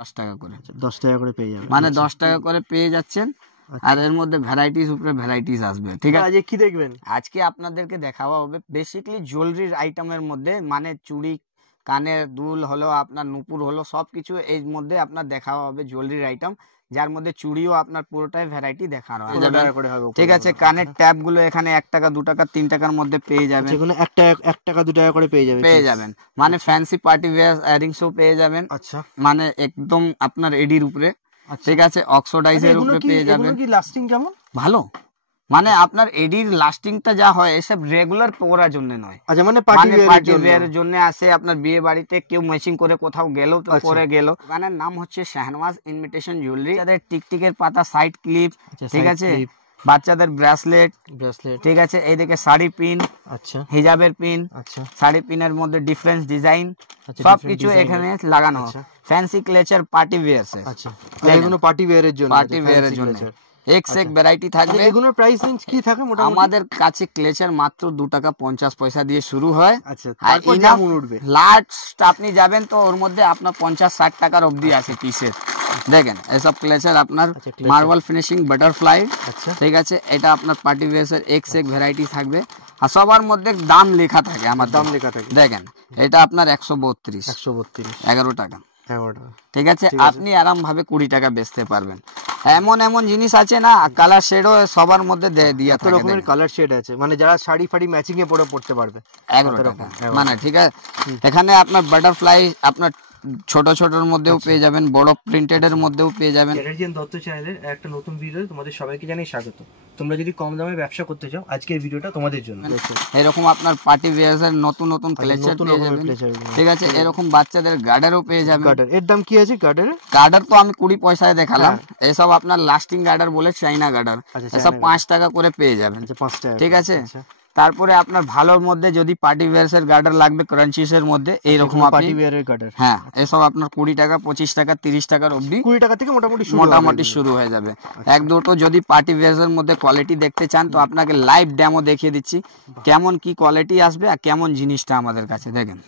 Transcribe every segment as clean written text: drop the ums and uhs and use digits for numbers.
10 টাকা করে। 10 টাকা করে পেয়ে যাবেন, মানে 10 টাকা করে পেয়ে যাচ্ছেন। আর এর মধ্যে ভ্যারাইটিস উপরে ভ্যারাইটিস আসবে। ঠিক আছে, আজকে কি দেখবেন? আজকে আপনাদেরকে দেখাওয়া হবে বেসিক্যালি জুয়েলারির আইটেমের মধ্যে, মানে চুড়ি, কানের দুল হলো, আপনার নুপুর হলো, সবকিছু এর মধ্যে আপনার দেখাওয়া হবে জুয়েলারির আইটেম, যার মধ্যে চুড়িও আপনার পুরোটাই ভ্যারাইটি দেখানো হবে। ঠিক আছে, কানের ট্যাপ গুলো এখানে 1 টাকা 2 টাকা 3 টাকার মধ্যে পেয়ে যাবেন। যেগুলো 1 টাকা 2 টাকা করে পেয়ে যাবেন। মানে ফ্যান্সি পার্টি ওয়্যার ইয়ারিংসও পেয়ে যাবেন। আচ্ছা, মানে একদম আপনার এডির উপরে। ঠিক আছে, অক্সিডাইজের উপরে পেয়ে যাবেন। এগুলো কি লাস্টিং কেমন? ভালো, মানে আপনার এডির লাস্টিংটা যা হয় এসব রেগুলার পরার জন্য নয়। আচ্ছা, মানে পার্টি ওয়্যারের জন্য আসে। আপনার বিয়ে বাড়িতে কেউ ম্যাচিং করে কোথাও গেল তো পরে গেল। দোকানের নাম হচ্ছে শাহনওয়াজ ইনভিটেশন জুয়েলারি। যাদের টিকটিকের পাতা, সাইড ক্লিপ, ঠিক আছে, বাচ্চাদের ব্রেসলেট, ঠিক আছে, এইদিকে শাড়ি পিন, আচ্ছা, হিজাবের পিন, আচ্ছা, শাড়ি পিনের মধ্যে ডিফারেন্ট ডিজাইন, সবকিছু এখানে লাগানো। ফ্যান্সি ক্লেচার পার্টি ওয়্যার। আচ্ছা, এগুলো পার্টি ওয়্যারের জন্য এক সেক ভ্যারাইটি থাকবে। এগুলোর প্রাইস রেঞ্জ কি থাকে মোটামুটি? আমাদের কাছে ক্লেচার মাত্র 2 টাকা 50 পয়সা দিয়ে শুরু হয়। আচ্ছা, তারপর যেমন উঠবে লাস্ট আপনি যাবেন তো ওর মধ্যে আপনার 50-60 টাকার অবধি আছে পিসের। দেখেন এসব ক্লেচার আপনার মার্বেল ফিনিশিং বাটারফ্লাই। আচ্ছা, ঠিক আছে, এটা আপনার পার্টি ওয়্যারের এক সেক ভ্যারাইটি থাকবে। আর সবার মধ্যে দাম লেখা থাকে, আমার দাম লেখা থাকে। দেখেন এটা আপনার 132 11 টাকা। ঠিক আছে, আপনি আরাম ভাবে 20 টাকা বেচতে পারবেন। এমন এমন জিনিস আছে না, কালার শেডও সবার মধ্যে দিয়া থাকে। রকমের কালার শেড আছে, মানে যারা শাড়ি ফাড়ি ম্যাচিং এ পড়তে পারবে। 11 টাকা মানে। ঠিক আছে, এখানে আপনার বাটারফ্লাই আপনার ছোট ছোটর মধ্যেও পেয়ে যাবেন, বড় প্রিন্টেড এর মধ্যেও পেয়ে যাবেন। গ্যালারিয়ান দত্ত চ্যানেলের একটা নতুন ভিডিও তোমাদের সবাইকে জানাই স্বাগত। তোমরা যদি কম দামে ব্যবসা করতে চাও, আজকের ভিডিওটা তোমাদের জন্য। এরকম আপনার পার্টি ওয়্যারস এর নতুন নতুন ক্লেচার পেয়ে যাবেন। ঠিক আছে, এরকম বাচ্চাদের গার্ডারও পেয়ে যাবেন। এর দাম কি আছে গার্ডারের? গার্ডার তো আমি 20 পয়সায় দেখালাম। এসব আপনার লাস্টিং গার্ডার বলে চাইনা গার্ডার, এসব 5 টাকা করে পেয়ে যাবেন। 5 টাকা। ঠিক আছে, তারপরে আপনার ভালোর মধ্যে যদি পার্টি ওয়্যারস এর গার্ডার লাগবে ক্রাঞ্চিস এর মধ্যে, এইরকম পার্টি ওয়্যারের গার্ডার, হ্যাঁ, এসব আপনার 20 টাকা 25 টাকা 30 টাকার অবধি, 20 টাকা থেকে মোটামুটি শুরু হয়ে যাবে। এক দুটো যদি পার্টি ওয়্যারস এর মধ্যে কোয়ালিটি দেখতে চান তো আপনাকে লাইভ ডেমো দেখিয়ে দিচ্ছি কেমন কি কোয়ালিটি আসবে আর কেমন জিনিসটা আমাদের কাছে। দেখেন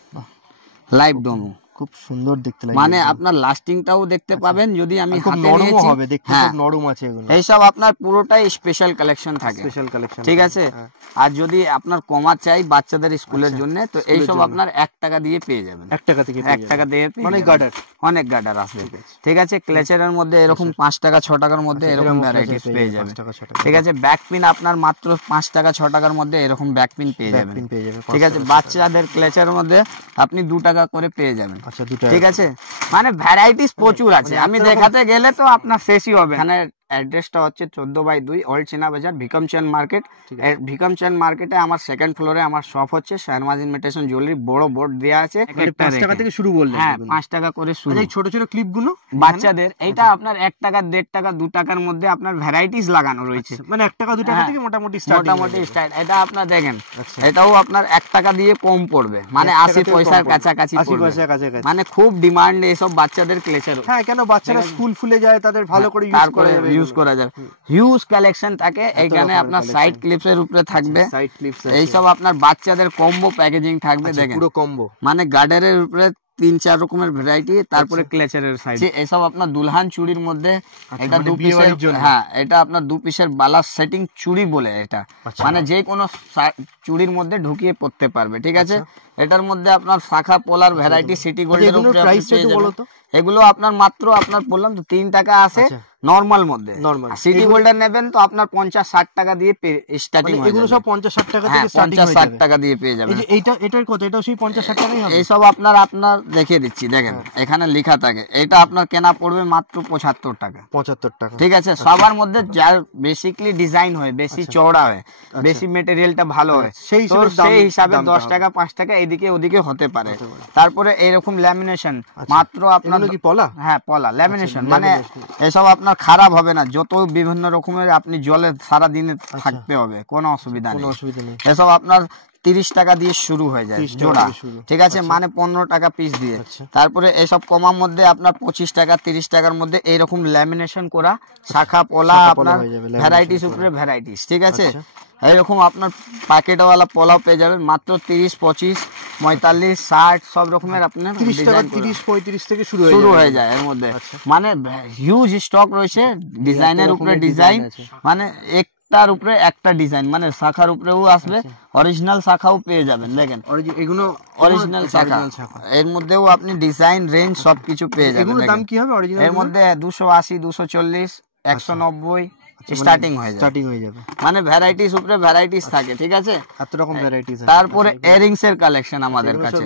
লাইভ ডেমো, খুব সুন্দর দেখতে লাগে। মানে আপনার লাস্টিংটাও দেখতে পাবেন। যদি আমি হাতে নিয়েছি হবে, দেখতে খুব নরম আছে এগুলো। এইসব আপনার পুরোটাই স্পেশাল কালেকশন থাকে, স্পেশাল কালেকশন। ঠিক আছে, আর যদি আপনার কমা চাই বাচ্চাদের স্কুলের জন্য তো এইসব আপনার 1 টাকা দিয়ে পেয়ে যাবেন। 1 টাকা থেকে 1 টাকা দিয়ে অনেক গার্ডার আসবে। ঠিক আছে, ক্লেচারের মধ্যে এরকম 5 টাকা 6 টাকার মধ্যে এরকম ভ্যারাইটিস পেয়ে যাবেন। ঠিক আছে, ব্যাক পিন আপনার মাত্র 5 টাকা 6 টাকার মধ্যে এরকম ব্যাক পিন পেয়ে যাবেন। ঠিক আছে, বাচ্চাদের ক্লেচারের মধ্যে আপনি 2 টাকা করে পেয়ে যাবেন। ঠিক আছে, মানে ভ্যারাইটিস প্রচুর আছে, আমি দেখাতে গেলে তো আপনার শেষই হবে। এখানে অ্যাড্রেসটা হচ্ছে 14/2 ওল্ড চেনা বাজার, ভিকম চাঁদ মার্কেট। ভিকম চাঁদ মার্কেটে আমার সেকেন্ড ফ্লোরে আমার শপ হচ্ছে শাহনওয়াজ ইনভিটেশন জুয়েলারি। বড় বোর্ড দেওয়া আছে। 5 টাকা থেকে শুরু বললেন? হ্যাঁ, 5 টাকা করে শুরু। এই ছোট ছোট ক্লিপ গুলো বাচ্চাদের, এইটা আপনার 1 টাকা 1.5 টাকা 2 টাকার মধ্যে আপনার ভ্যারাইটিস লাগানো রয়েছে। মানে 1 টাকা 2 টাকা থেকে মোটামুটি স্টার্ট। এটা আপনার দেখেন, এটাও আপনার 1 টাকা দিয়ে কম পড়বে, মানে 80 পয়সার কাছাকাছি পড়বে। মানে খুব ডিমান্ড এসব বাচ্চাদের ক্লেচার। হ্যাঁ, কেন বাচ্চারা স্কুল ফুলে যায়, তাদের ভালো করে ইউজ করা যায়। হিউজ কালেকশন থাকে এখানে। আপনার সাইড ক্লিপস এর উপরে থাকবে, এইসব আপনার বাচ্চাদের কম্বো প্যাকেজিং থাকবে। দেখেন পুরো কম্বো, মানে গার্ডারের উপরে 3-4 রকমের ভ্যারাইটি, তারপরে ক্লেচারের সাইড। এসব আপনার দুলহান চুড়ির মধ্যে, এটা 2 পিসের, হ্যাঁ, এটা আপনার 2 পিসের বালা সেটিং চুড়ি বলে এটা, মানে যে কোনো চুড়ির মধ্যে ঢুকিয়ে পড়তে পারবে। ঠিক আছে, এটার মধ্যে আপনার শাখা পোলার ভ্যারাইটি সিটি গোল্ডের উপরে প্রাইস বলো তো। এগুলো আপনার মাত্র আপনার বললাম তো 3 টাকা আছে নরমাল মধ্যে। সিটি গোল্ডের নেবেন তো আপনার 50-60 টাকা দিয়ে স্টার্টিং। এগুলো সব 50-60 টাকা থেকে স্টার্টিং 50-60 টাকা দিয়ে পেয়ে যাবেন। এই যে এটার কত? এটাও সেই 50-60 টাকাই হবে। এই সব আপনার দেখিয়ে দিচ্ছি। দেখেন এখানে লেখা থাকে, এটা আপনার কেনা পড়বে মাত্র 75 টাকা। 75 টাকা। ঠিক আছে, সবার মধ্যে যার বেসিক্যালি ডিজাইন হয়, বেশি চওড়া হয়, বেশি ম্যাটেরিয়ালটা ভালো হয়, সেই হিসাবে 10 টাকা 5 টাকা এদিকে ওদিকে হতে পারে। তারপরে এইরকম ল্যামিনেশন মাত্র আপনার কি পলা? হ্যাঁ, পলা ল্যামিনেশন, মানে এসব আপনার খারাপ হবে না। যত বিভিন্ন রকমের আপনি জলে সারা দিনে থাকতে হবে, কোনো অসুবিধা নেই। এসব আপনার 30 টাকা দিয়ে শুরু হয়ে যায় জোড়া, ঠিক আছে, মানে 15 টাকা পিস দিয়ে। তারপরে এসব কমার মধ্যে আপনার 25 টাকা 30 টাকার মধ্যে এইরকম ল্যামিনেশন করা শাখা পোলা আপনার ভ্যারাইটিস উপরে ভ্যারাইটিস, ঠিক আছে। এইরকম আপনার প্যাকেটওয়ালা পোলাও পেয়ে যাবেন মাত্র 30, 25, 45, 60 সব রকমের আপনার 30 টাকা 30, 35 থেকে শুরু হয়ে যায় এর মধ্যে। মানে হিউজ স্টক রয়েছে, ডিজাইনের উপরে ডিজাইন, মানে একটার উপরে একটা ডিজাইন, মানে শাখার উপরেও আসবে, অরিজিনাল শাখাও পেয়ে যাবেন। দেখেন এগুলো অরিজিনাল শাখা, এর মধ্যেও আপনি ডিজাইন রেঞ্জ সবকিছু পেয়ে যাবেন। এগুলোর দাম কি হবে অরিজিনাল? এর মধ্যে 280, 240, 190 স্টার্টিং হয়ে যাবে, মানে ভ্যারাইটিস উপরে ভ্যারাইটিস থাকে, ঠিক আছে, এত রকম ভ্যারাইটিস। তারপরে ইয়ারিংস এর কালেকশন আমাদের কাছে,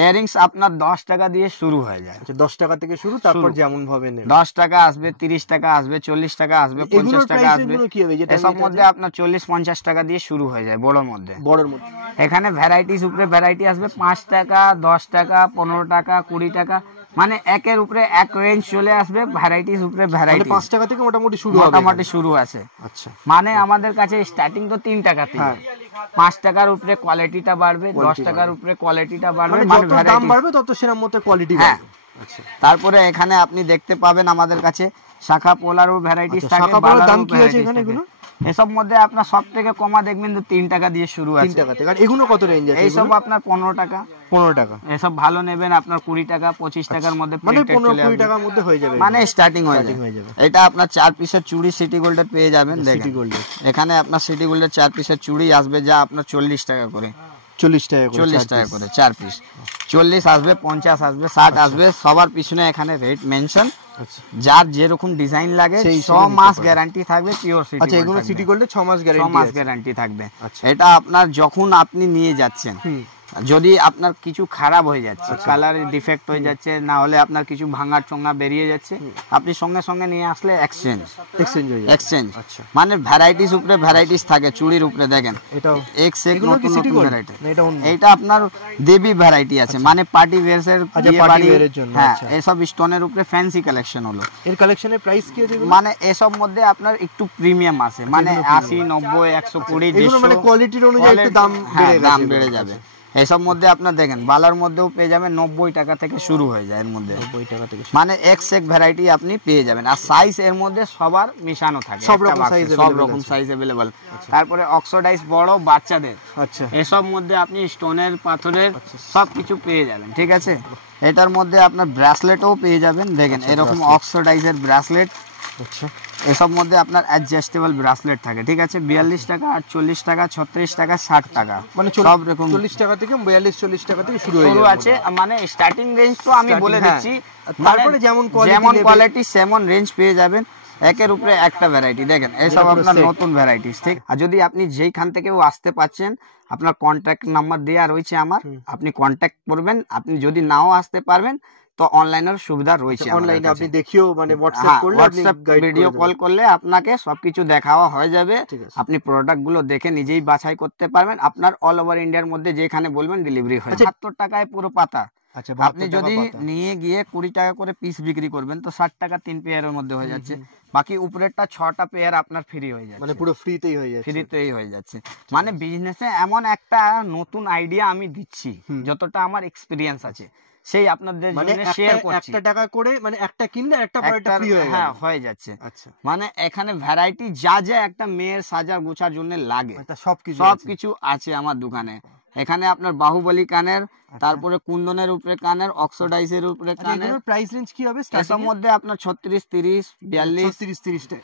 ইয়ারিংস আপনার 10 টাকা দিয়ে শুরু হয়ে যায়। 10 টাকা থেকে শুরু, তারপর যেমন ভাবে নেন। 10 টাকা আসবে, 30 টাকা আসবে, 40 টাকা আসবে, 50 টাকা আসবে। এসব মধ্যে আপনার 40-50 টাকা দিয়ে শুরু হয়ে যায় বড়র মধ্যে। এখানে ভ্যারাইটিস উপরে ভ্যারাইটি আসবে 5 টাকা, 10 টাকা, 15 টাকা, 20 টাকা, মানে একের উপরে এক রেঞ্জ চলে আসবে, ভ্যারাইটিস উপরে ভ্যারাইটি। 5 টাকা থেকে মোটামুটি শুরু আছে। আচ্ছা, মানে আমাদের কাছে স্টার্টিং তো 3 টাকা থেকে, 5 টাকার উপরে কোয়ালিটিটা বাড়বে, 10 টাকার উপরে কোয়ালিটিটা বাড়বে, মানে যত দাম বাড়বে তত সেরকম মতো কোয়ালিটি বাড়বে। আচ্ছা, তারপরে এখানে আপনি দেখতে পাবেন আমাদের কাছে শাখা পোলারও ভ্যারাইটিস থাকে। শাখা পোলার দাম কি আছে এখানে? এগুলো এসব মধ্যে আপনার সব থেকে কমা দেখবেন তো 3 টাকা দিয়ে শুরু আছে। 3 টাকা থেকে। আর এগুলো কত রেঞ্জ আছে? এইসব আপনার 15 টাকা। এসব ভালো নেবেন আপনার 20 টাকা 25 টাকার মধ্যে, মানে 15-20 টাকার মধ্যে হয়ে যাবে, মানে স্টার্টিং হয়ে যাবে। এটা আপনার 4 পিসের চুড়ি সিটি গোল্ডের পেয়ে যাবেন। দেখেন এখানে আপনার সিটি গোল্ডের 4 পিসের চুড়ি আসবে, যা আপনার 40 টাকা করে, 40 টাকা করে 4 পিস। 40 আসবে, 50 আসবে, 60 আসবে, সবার পিছনে এখানে রেট মেনশন। যার যেরকম ডিজাইন লাগে 6 মাস গ্যারান্টি থাকবে, পিওর সিটি। আচ্ছা, এগুলো সিটি গোল্ডে 6 মাস গ্যারান্টি থাকবে। এটা আপনার যখন আপনি নিয়ে যাচ্ছেন, যদি আপনার কিছু খারাপ হয়ে যাচ্ছে, কালার ডিফেক্ট হয়ে যাচ্ছে, না হলে আপনার কিছু ভাঙা চোঙা বেরিয়ে যাচ্ছে, আপনি সঙ্গে সঙ্গে নিয়ে আসলে এক্সচেঞ্জ। মানে ভ্যারাইটিস উপরে ভ্যারাইটিস থাকে চুড়ির উপরে। দেখেন এটাও নতুন ভ্যারাইটি। এটা আপনার দেবী ভ্যারাইটি আছে, মানে পার্টি ওয়্যারস এর জন্য। হ্যাঁ, এসব স্টোনের উপরে ফ্যান্সি কালেকশন হলো। এর কালেকশনের প্রাইস কি আছে? মানে এসব মধ্যে আপনার একটু প্রিমিয়াম আছে, মানে 80, 90, 120, 150, মানে কোয়ালিটির অনুযায়ী একটু দাম বেড়ে যাবে। এসব মধ্যে আপনার দেখেন বালার মধ্যেও পেয়ে যাবেন 90 টাকা থেকে শুরু হয়ে যায় এর মধ্যে, 90 টাকা থেকে, মানে এক ভ্যারাইটি আপনি পেয়ে যাবেন। আর সাইজ এর মধ্যে সবার মিশানো থাকে, সব রকম সাইজ अवेलेबल। তারপরে অক্সিডাইজ বড় বাচ্চাদের, আচ্ছা, এসব মধ্যে আপনি স্টোনের পাথরের সবকিছু পেয়ে যাবেন, ঠিক আছে। এটার মধ্যে আপনার ব্রেসলেটও পেয়ে যাবেন। দেখেন এরকম অক্সিডাইজের ব্রেসলেট, আচ্ছা, এসব মধ্যে আপনার অ্যাডজাস্টেবল ব্রেসলেট থাকে, ঠিক আছে। 42 টাকা, 48 টাকা, 36 টাকা, 60 টাকা, মানে সব রকম 40 টাকা থেকে 42-40 টাকা থেকে শুরু আছে। মানে স্টার্টিং রেঞ্জ তো আমি বলে দিচ্ছি, তারপরে যেমন কোয়ালিটি সেমন রেঞ্জ পেয়ে যাবেন। একের উপরে একটা ভ্যারাইটি। দেখেন এইসব আপনার নতুন ভ্যারাইটিস, ঠিক। আর যদি আপনি যেইখান থেকেও আসতে পাচ্ছেন, আপনার কন্ট্যাক্ট নাম্বার দেওয়া রয়েছে আমার, আপনি কন্ট্যাক্ট করবেন। আপনি যদি নাও আসতে পারবেন তো অনলাইনের সুবিধা রয়েছে, অনলাইনে আপনি দেখিও, মানে হোয়াটসঅ্যাপ ভিডিও কল করলে আপনাকে সবকিছু দেখাওয়া হয়ে যাবে। আপনি প্রোডাক্ট গুলো দেখে নিজেই বাছাই করতে পারবেন। আপনার অল ওভার ইন্ডিয়ার মধ্যে যেখানে বলবেন ডেলিভারি হয়। 70 টাকায় পুরো পাতা। আচ্ছা, আপনি যদি নিয়ে গিয়ে 20 টাকা করে পিস বিক্রি করবেন তো 60 টাকা 3 পেয়ারের মধ্যে হয়ে যাচ্ছে। বাকি উপরেরটা 6টা পেয়ার আপনার ফ্রি হয়ে যাচ্ছে, মানে পুরো ফ্রিতেই হয়ে যাচ্ছে। মানে বিজনেসে এমন একটা নতুন আইডিয়া আমি দিচ্ছি, যতটা আমার এক্সপেরিয়েন্স আছে সেই আপনাদের জন্য শেয়ার করছি। 1 টাকা করে, মানে একটা কিনলে একটা ফ্রি হয়ে যাচ্ছে। আচ্ছা, মানে এখানে ভ্যারাইটি যা যা একটা মেয়ের সাজা গোছার জন্য লাগে সবকিছু আছে আমার দোকানে। এখানে আপনার বাহুবলী কানের, তারপরে কুন্দনের উপরে কানের, অক্সিডাইজের উপরে কানের। প্রাইস রেঞ্জ কি হবে? এর মধ্যে আপনার 36, 30, 42,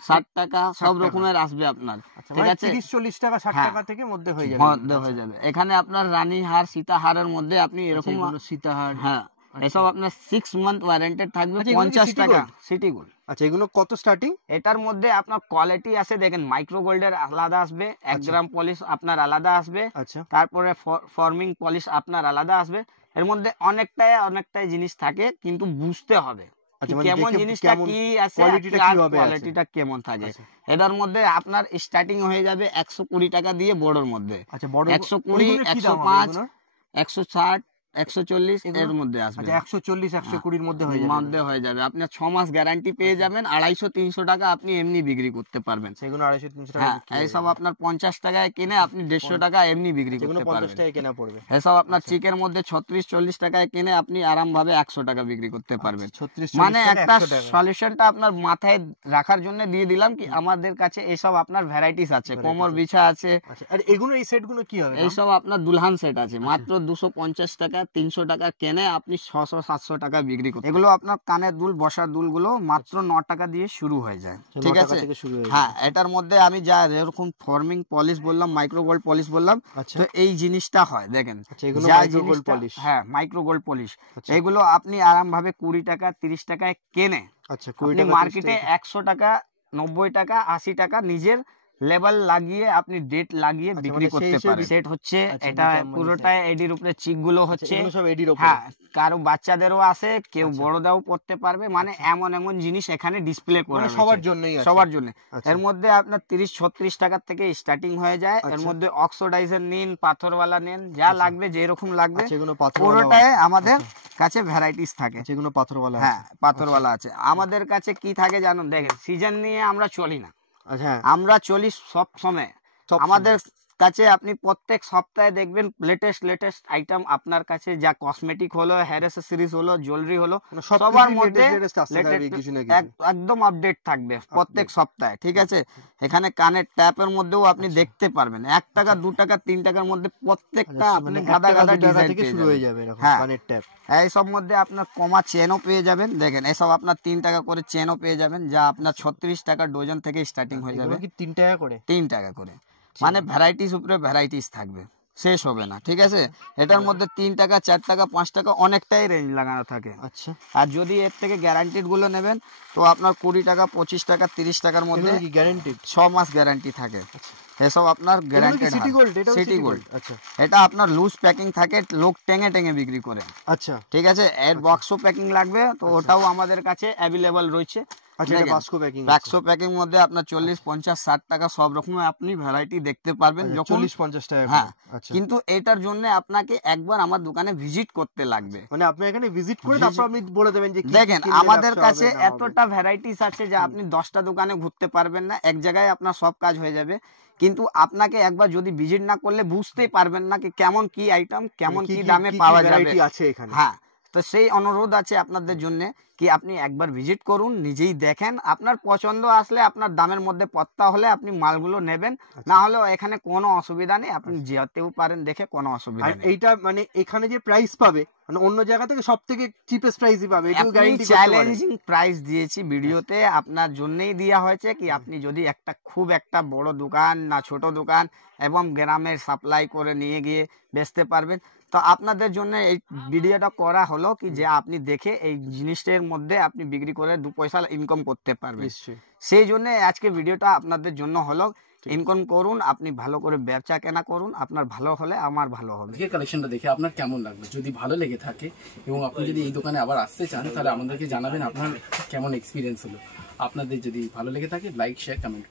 60 টাকা সব রকমের আসবে আপনার, ঠিক আছে। 30-40 টাকা 60 টাকা থেকে মধ্যে হয়ে যাবে। এখানে আপনার রানী হার, সীতাহারের মধ্যে আপনি এরকম সীতাহার, হ্যাঁ, এসব আপনার 6 মান্থ ওয়ারেন্টেড থাকবে, 50 টাকা সিটি গোল্ড। আচ্ছা, এগুলো কত স্টার্টিং? এটার মধ্যে আপনার কোয়ালিটি আছে, দেখেন মাইক্রো গোল্ডের আলাদা আসবে, 1 গ্রাম পলিশ আপনার আলাদা আসবে, আচ্ছা, তারপরে ফর্মিং পলিশ আপনার আলাদা আসবে। এর মধ্যে অনেকটাই জিনিস থাকে, কিন্তু বুঝতে হবে কেমন জিনিসটা কি আছে, কোয়ালিটিটা কেমন থাকে। এটার মধ্যে আপনার স্টার্টিং হয়ে যাবে 120 টাকা দিয়ে বড়র মধ্যে। আচ্ছা, 120, 105, 160, 140 এর মধ্যে আসবে। 140 120 মধ্যে হয়ে যাবে। আপনার 6 মাস গ্যারান্টি পেয়ে যাবেন। 250-300 টাকা আপনি এমনি বিক্রি করতে পারবেন। সেগুলো 250-300 টাকা। এই সব আপনার 50 টাকায় কিনে আপনি 150 টাকা এমনি বিক্রি করতে পারবেন। 50 টাকায় কেনা পড়বে। এসব আপনার চিকের মধ্যে 36-40 টাকায় কিনে আপনি আরামভাবে 100 টাকা বিক্রি করতে পারবেন। মানে একটা সলিউশনটা আপনার মাথায় রাখার জন্য দিয়ে দিলাম কি আমাদের কাছে এইসব আপনার ভ্যারাইটিস আছে, কোমর বিছা আছে। আর এগুলো এই সেটগুলো কি হবে? এইসব আপনার দুলহান সেট আছে, মাত্র 250 টাকা 300 টাকা কেনে আপনি 600-700 টাকা বিক্রি করতে। এগুলো আপনার কানের দুল, বসার দুলগুলো মাত্র 9 টাকা দিয়ে শুরু হয়ে যায়। ঠিক আছে? হ্যাঁ, এটার মধ্যে আমি যা এরকম ফর্মিং পলিশ বললাম, মাইক্রো গোল্ড পলিশ বললাম, তো এই জিনিসটা হয় দেখেন। হ্যাঁ, মাইক্রো গোল্ড পলিশ। এগুলো আপনি আরামভাবে 20 টাকা 30 টাকায় কেনে আপনি মার্কেটে 100 টাকা 90 টাকা 80 টাকা নিজের লেভেল লাগিয়ে আপনি ডেট লাগিয়ে বিক্রি করতে পারেন। সেট হচ্ছে এটা পুরোটাই এডির উপরে চিক গুলো হচ্ছে। হ্যাঁ, কারো বাচ্চাদেরও আছে, কেউ বড়দাও পড়তে পারবে। মানে এমন এমন জিনিস এখানে ডিসপ্লে করা সবার জন্যই, সবার জন্য। এর মধ্যে আপনার 30-36 টাকা থেকে স্টার্টিং হয়ে যায়। এর মধ্যে অক্সোডাইজার নিন, পাথরওয়ালা নিন, যা লাগবে যেরকম লাগবে পুরোটাই আমাদের কাছে ভ্যারাইটিস থাকে। যেগুলো পাথরওয়ালা, হ্যাঁ পাথরওয়ালা আছে। আমাদের কাছে কি থাকে জানুন, দেখেন সিজন নিয়ে আমরা চলি না, আমরা চলি সব সময়। আমাদের কাছে আপনি প্রত্যেক সপ্তাহে দেখবেন লেটেস্ট আইটেম আপনার কাছে, যা কসমেটিক হলো, হেয়ার অ্যাক্সেসরিজ হলো, জুয়েলারি হলো, সবার মধ্যে একদম আপডেট থাকবে প্রত্যেক সপ্তাহে। ঠিক আছে? এখানে কানের ট্যাপের মধ্যেও আপনি দেখতে পারবেন 1 টাকা 2 টাকা 3 টাকার মধ্যে প্রত্যেকটা আপনি গাদা ডিজাইন থেকে শুরু হয়ে যাবে। কানের ট্যাপ এইসব মধ্যে আপনার কমা চেনও পেয়ে যাবেন। দেখেন এসব আপনার 3 টাকা করে চেনও পেয়ে যাবেন, যা আপনার 36 টাকা ডজন থেকে স্টার্টিং হয়ে যাবে। 3 টাকা করে? 3 টাকা করে। মানে ভ্যারাইটিস উপরে ভ্যারাইটিস থাকবে, শেষ হবে না। ঠিক আছে? এটার মধ্যে 3 টাকা 4 টাকা 5 টাকা অনেকটাই রেঞ্জ লাগানো থাকে। আচ্ছা। আর যদি এর থেকে গ্যারান্টিড গুলো নেবেন তো আপনার 20 টাকা 25 টাকা 30 টাকার মধ্যে গ্যারান্টিড 6 মাস গ্যারান্টি থাকে। এসব আপনার guaranteed city gold. City gold. আচ্ছা, এটা আপনার লুজ প্যাকিং থাকে, লোক টেঙে বিক্রি করে। আচ্ছা, ঠিক আছে? এর বক্সও প্যাকিং লাগবে তো ওটাও আমাদের কাছে অ্যাভেলেবল রয়েছে। বাক্স প্যাকিং মধ্যে আপনার 40, 50, 60 টাকা সব রকমের আপনি ভ্যারাইটি দেখতে পারবেন। 40-50 টাকা। হ্যাঁ, কিন্তু এটার জন্য আপনাকে একবার আমার দোকানে ভিজিট করতে লাগবে। মানে আপনি এখানে ভিজিট করে তারপর আপনি বলে দেবেন যে দেখেন আমাদের কাছে এতটা ভ্যারাইটিস আছে যা আপনি 10টা দোকানে ঘুরতে পারবেন না, এক জায়গায় আপনার সব কাজ হয়ে যাবে। কিন্তু আপনাকে একবার যদি ভিজিট না করলে বুঝতেই পারবেন না কি কেমন কি আইটেম, কেমন কি দামে পাওয়া যাবে। হ্যাঁ, তো সেই অনুরোধ আছে আপনাদের জন্য কি আপনি একবার ভিজিট করুন, নিজেই দেখেন, আপনার পছন্দ আসলে আপনার দামের মধ্যে পত্তা হলে আপনি মালগুলো নেবেন, না হলে এখানে কোনো অসুবিধা নেই, আপনি যেতেও পারেন দেখে, কোনো অসুবিধা নেই। এইটা মানে এখানে যে প্রাইস পাবে মানে অন্য জায়গা থেকে সবথেকে চিপেস্ট প্রাইসই পাবে, এটাও গ্যারান্টি করতে পারেন। চ্যালেঞ্জিং প্রাইস দিয়েছি ভিডিওতে, আপনার জন্যই দেওয়া হয়েছে কি আপনি যদি খুব একটা বড় দোকান না ছোট দোকান এবং গ্রামের সাপ্লাই করে নিয়ে গিয়ে বেচতে পারবেন, তো আপনাদের জন্য এই ভিডিওটা করা হলো কি যে আপনি দেখে এই জিনিসটার মধ্যে আপনি বিক্রি করে 2 পয়সা ইনকাম করতে পারবেন। সেই জন্য আজকে ভিডিওটা আপনাদের জন্য হলো। ইনকাম করুন, আপনি ভালো করে ব্যবসা কেনা করুন, আপনার ভালো হলে আমার ভালো হবে। এই কালেকশনটা দেখে আপনার কেমন লাগবে? যদি ভালো লেগে থাকে এবং আপনি যদি এই দোকানে আবার আসতে চান তাহলে আমাদেরকে জানাবেন আপনার কেমন এক্সপিরিয়েন্স হলো। আপনাদের যদি ভালো লেগে থাকে লাইক, শেয়ার, কমেন্ট